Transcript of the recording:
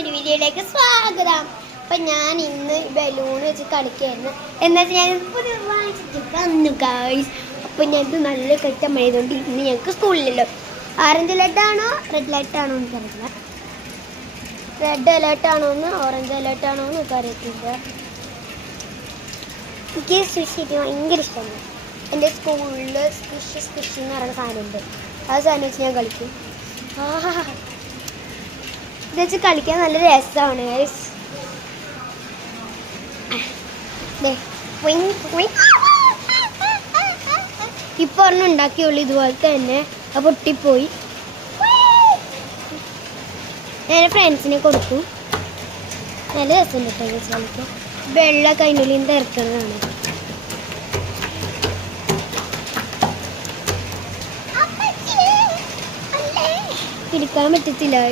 പുതിയൊരു വീഡിയോയിലേക്ക് സ്വാഗതം. അപ്പം ഞാൻ ഇന്ന് ബലൂൺ വെച്ച് കളിക്കായിരുന്നു. എന്നിട്ട് ഞാൻ പുതിയ വാങ്ങിച്ചിട്ട് വന്നു ഗായ്സ്. അപ്പം ഞങ്ങൾക്ക് നല്ല കെട്ടം മഴയതുകൊണ്ട് ഇന്ന് ഞങ്ങൾക്ക് സ്കൂളിലല്ലോ. ഓറഞ്ച് അലേർട്ടാണോ റെഡ് അലേർട്ടാണോ എന്ന് അറിയില്ല. റെഡ് അലേർട്ടാണോ എന്ന് ഓറഞ്ച് അലേർട്ടാണോ എന്ന് എനിക്ക് അറിയത്തില്ല. എനിക്ക് സ്വിഷ് ഭയങ്കര ഇഷ്ടമാണ്. എൻ്റെ സ്കൂളിൽ സ്വിഷ് എന്ന് പറയുന്ന സാധനമുണ്ട്. ആ സാധനം വെച്ച് ഞാൻ കളിക്കും. ഇത് വെച്ച് കളിക്കാൻ നല്ല രസമാണ് ഗൈസ്. ഇപ്പോൾ ഒരെണ്ണം ഉണ്ടാക്കിയുള്ളൂ ഇതുപോലത്തെ തന്നെ. അത് പൊട്ടിപ്പോയി. ഞാൻ ഫ്രണ്ട്സിനെ കൊടുത്തു. നല്ല രസമുണ്ട് കേട്ടോ ഗൈസ് കളിക്കാൻ. വെള്ളമൊക്കെ അതിൻ്റെ ഉള്ളിൽ നിന്ന് ഇറക്കുന്നതാണ്. പിടിക്കാൻ പറ്റത്തില്ല.